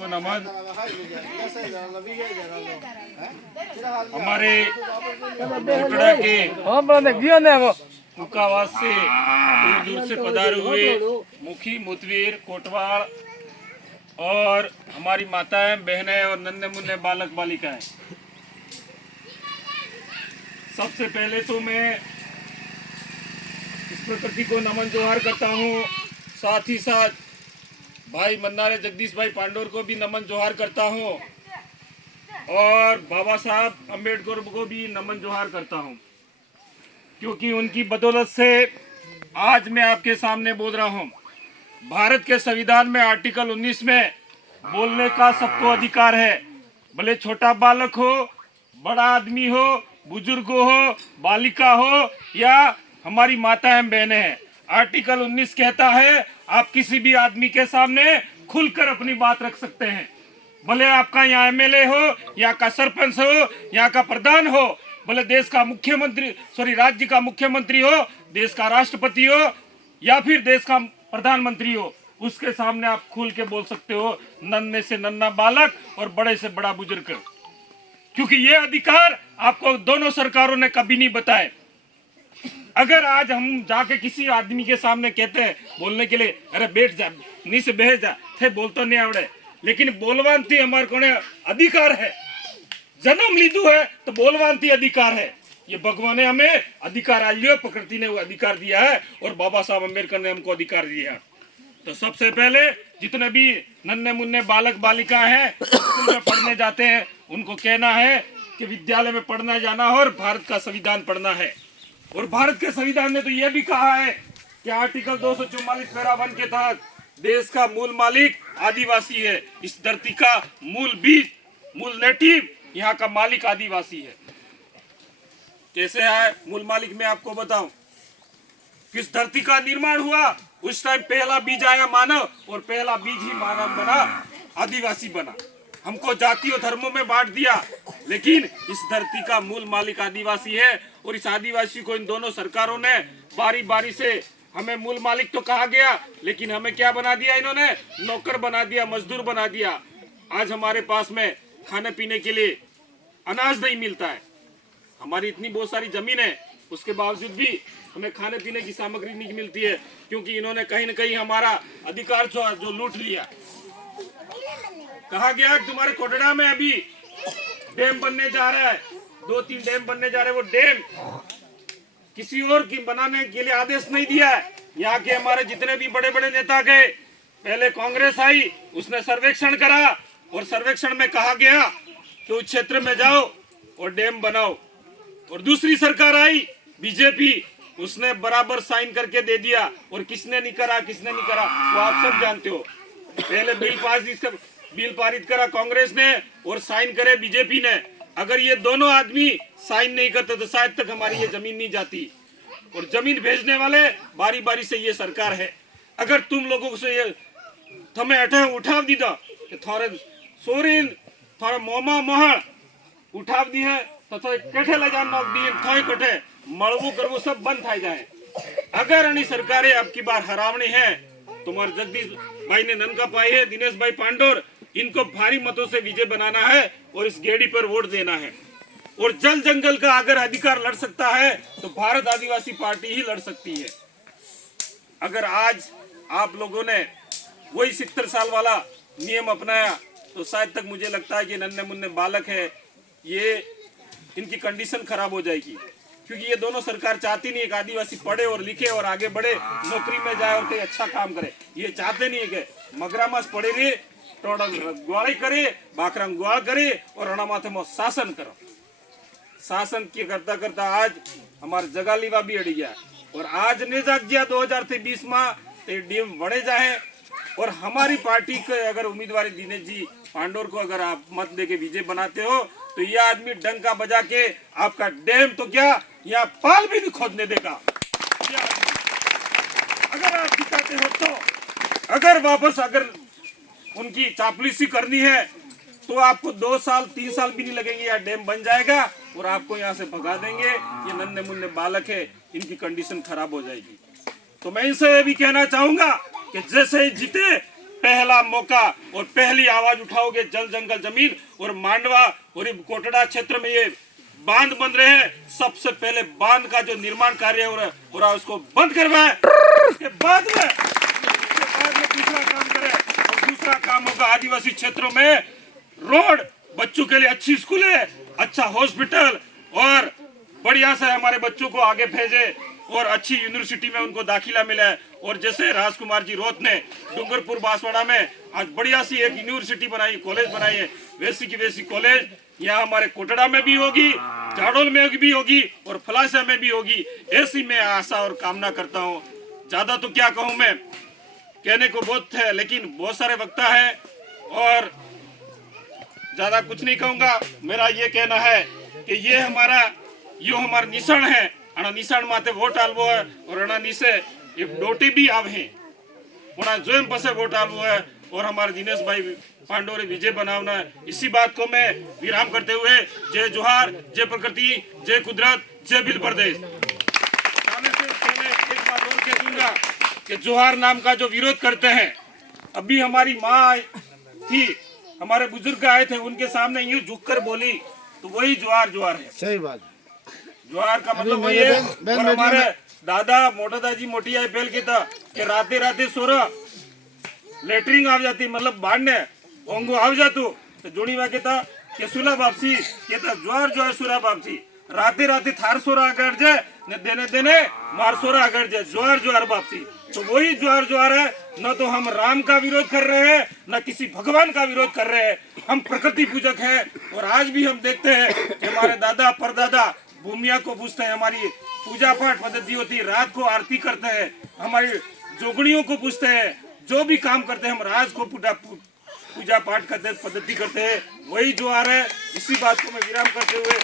को नमन। हमारे कोटड़ा के कुकावास से दूर दूर से पधारे हुए मुखी मुतवीर कोटवाड़ और हमारी माताएं बहनें और नन्हे मुन्ने बालक बालिकाएं, सबसे पहले तो मैं इस प्रकृति को नमन जोहार करता हूँ। साथ ही साथ भाई मन्नारे जगदीश भाई पांडोर को भी नमन जोहार करता हूँ और बाबा साहब अम्बेडकर को भी नमन जोहार करता हूँ, क्योंकि उनकी बदौलत से आज मैं आपके सामने बोल रहा हूँ। भारत के संविधान में आर्टिकल 19 में बोलने का सबको अधिकार है, भले छोटा बालक हो, बड़ा आदमी हो, बुजुर्ग हो, बालिका हो या हमारी माताएं बहनें हैं। आर्टिकल 19 कहता है आप किसी भी आदमी के सामने खुलकर अपनी बात रख सकते हैं, भले आपका यहाँ एमएलए हो, यहाँ का सरपंच हो, यहाँ का प्रधान हो, भले देश का मुख्यमंत्री राज्य का मुख्यमंत्री हो, देश का राष्ट्रपति हो या फिर देश का प्रधानमंत्री हो, उसके सामने आप खुल के बोल सकते हो, नन्हे से नन्हा बालक और बड़े से बड़ा बुजुर्ग, क्योंकि ये अधिकार आपको दोनों सरकारों ने कभी नहीं बताए। अगर आज हम जाके किसी आदमी के सामने कहते हैं बोलने के लिए, अरे बैठ जा, नीचे बैठ जा, थे बोल तो नहीं आवड़े, लेकिन बोलवानती हमारे को अधिकार है, जन्म लीधु है तो बोलवानती अधिकार है। ये भगवान ने हमें अधिकार आलियो, प्रकृति ने वो अधिकार दिया है और बाबा साहब अम्बेडकर ने हमको अधिकार दिया। तो सबसे पहले जितने भी नन्हे मुन्ने बालक बालिका हैं स्कूल में पढ़ने जाते हैं, उनको कहना है कि विद्यालय में पढ़ना जाना और भारत का संविधान पढ़ना है। और भारत के संविधान ने तो यह भी कहा है कि आर्टिकल 244 पैरा 1 के तहत देश का मूल मालिक आदिवासी है, इस धरती का मूल बीज, मूल नेटिव, यहाँ का मालिक आदिवासी है। कैसे है मूल मालिक, मैं आपको बताऊं। किस धरती का निर्माण हुआ, उस टाइम पहला बीज आया मानव और पहला बीज ही मानव बना, आदिवासी बना। हमको जाति और धर्मों में बांट दिया, लेकिन इस धरती का मूल मालिक आदिवासी है। और इस आदिवासी को इन दोनों सरकारों ने बारी बारी से, हमें मूल मालिक तो कहा गया, लेकिन हमें क्या बना दिया इन्होंने, नौकर बना दिया, मजदूर बना दिया। आज हमारे पास में खाने पीने के लिए अनाज नहीं मिलता है, हमारी इतनी बहुत सारी जमीन है, उसके बावजूद भी हमें खाने पीने की सामग्री नहीं मिलती है, क्योंकि इन्होंने कहीं न कहीं हमारा अधिकार जो लूट लिया। कहा गया तुम्हारे कोटड़ा में अभी डैम बनने जा रहा है, 2-3 डैम बनने जा रहे हैं, वो डैम किसी और की बनाने के लिए आदेश नहीं दिया है। यहाँ के हमारे जितने भी बड़े बड़े नेता गए, पहले कांग्रेस आई, उसने सर्वेक्षण करा और सर्वेक्षण में कहा गया कि उस क्षेत्र में जाओ और डैम बनाओ। और दूसरी सरकार आई बीजेपी, उसने बराबर साइन करके दे दिया। और किसने नहीं करा, किसने नहीं करा, वो आप सब जानते हो। पहले बिल पारित करा कांग्रेस ने और साइन करे बीजेपी ने। अगर ये दोनों आदमी साइन नहीं करते तो शायद तक हमारी ये जमीन नहीं जाती। और जमीन भेजने वाले बारी बारी से ये सरकार है। अगर तुम लोगों से ये तुम्हें अठे उठाव दी था कि थोड़े सोरिन थोड़ा मोमा मोहर उठाव दी है तो थोड़े कठे ले जान नोक दी, थोड़े कठे मलबू करवो सब बंद थाई जाए। अगर अनी सरकारें अब की बार हरावनी है, तुम्हारे जगदीश भाई ने ननका पाई है, दिनेश भाई पांडोर, इनको भारी मतों से विजय बनाना है और इस गेड़ी पर वोट देना है। और जल जंगल का अगर अधिकार लड़ सकता है तो भारत आदिवासी पार्टी ही लड़ सकती है। अगर आज आप लोगों ने वही 70 साल वाला नियम अपनाया तो शायद तक मुझे लगता है कि नन्हे मुन्ने बालक है, ये इनकी कंडीशन खराब हो जाएगी। क्योंकि ये दोनों सरकार चाहती नहीं है कि आदिवासी पढ़े और लिखे और आगे बढ़े, नौकरी में जाए और कोई अच्छा काम करे। ये चाहते नहीं है कि मगरामास पढ़े रहे, टोड़ा ग्वाड़ी करे, बाकरा ग्वाड़ करे और अणामाथे में शासन करो। शासन की करता करता आज हमारे जगालीवा भी अड़ी गया और आज ने जाग गया 2023 में डीएम बढ़े जाए। और हमारी पार्टी के अगर उम्मीदवार दिनेश जी पांडोर को अगर आप मत देके विजय बनाते हो तो यह आदमी डंका बजा के आपका डैम तो क्या यहाँ पाल भी नहीं खोदने देगा। अगर आप दिखाते हो तो अगर वापस अगर उनकी चापलूसी करनी है तो आपको 2 साल 3 साल भी नहीं लगेंगे, यह डैम बन जाएगा और आपको यहाँ से भगा देंगे। ये नन्हे मुन्ने बालक है, इनकी कंडीशन खराब हो जाएगी। तो मैं इनसे ये भी कहना चाहूंगा कि जैसे ही जीते पहला मौका और पहली आवाज उठाओगे जल जंगल जमीन और मांडवा और ये कोटड़ा क्षेत्र में ये बांध बन रहे हैं, सबसे पहले बांध का जो निर्माण कार्य हो रहा है उसको बंद करवाए, उसके बाद में दूसरा काम करें। और दूसरा काम होगा आदिवासी क्षेत्रों में रोड, बच्चों के लिए अच्छी स्कूल है, अच्छा हॉस्पिटल और बढ़िया से हमारे बच्चों को आगे भेजे और अच्छी यूनिवर्सिटी में उनको दाखिला मिला है। और जैसे राजकुमार जी रोत ने डूंगरपुर बांसवाड़ा में आज बढ़िया सी एक यूनिवर्सिटी बनाई, कॉलेज बनाई है, वैसी की वैसी कॉलेज यहाँ हमारे कोटड़ा में भी होगी, जाडोल में भी होगी और फलासा में भी होगी। ऐसी मैं आशा और कामना करता हूँ। ज्यादा तो क्या कहूँ मैं, कहने को बहुत है लेकिन बहुत सारे वक्ता है और ज्यादा कुछ नहीं कहूंगा। मेरा ये कहना है कि ये हमारा निशान है, अना निशान माथे वोट आलवो है और अना नीचे ये डोटी भी आवे उना जोन पसे वोट आलवो है और हमारे दिनेश भाई पांडोरे विजय बनावना है। इसी बात को मैं विराम करते हुए जय जोहार, जय प्रकृति, जय कुदरत, जय बिल प्रदेश। जाने से पहले एक बात और कह दूंगा कि जोहार नाम का जो विरोध करते हैं, अभी हमारी माँ थी, हमारे बुजुर्ग आए थे, उनके सामने यूं झुककर बोली तो वही जोहार है। सही बात। जोहार का मतलब वही है। और हमारे दादा मोटा दादी मोटी आई पहल की था कि राते राते सोरा लेटरिंग आ जाती, मतलब बांधने ओंगो आ जातु तो जोड़ी में कहता कि सुला बापसी, कहता जोहार सुरा बापसी, राते राते थार सोरा अगर जाए न देने देने मार सोरा अगर जाए, जोहार बापसी। तो वही जोहार है। न तो हम राम का विरोध कर रहे हैं, न किसी भगवान का विरोध कर रहे हैं, हम प्रकृति पूजक हैं। और आज भी हम देखते हैं कि हमारे दादा परदादा भूमिया को पूजते हैं, हमारी पूजा पाठ पद्धति होती है, रात को आरती करते हैं, हमारी जोगड़ियों को पूजते हैं, जो भी काम करते हैं हम राज को पूजा पाठ करते हैं, पद्धति करते हैं, वही जोहार है। इसी बात को मैं विराम करते हुए